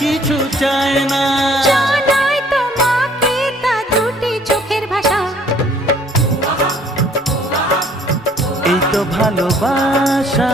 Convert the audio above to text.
কিছু চায় না। জানাই তোমাকে তা দুটি চোখের ভাষা। এই তো ভালোবাসা।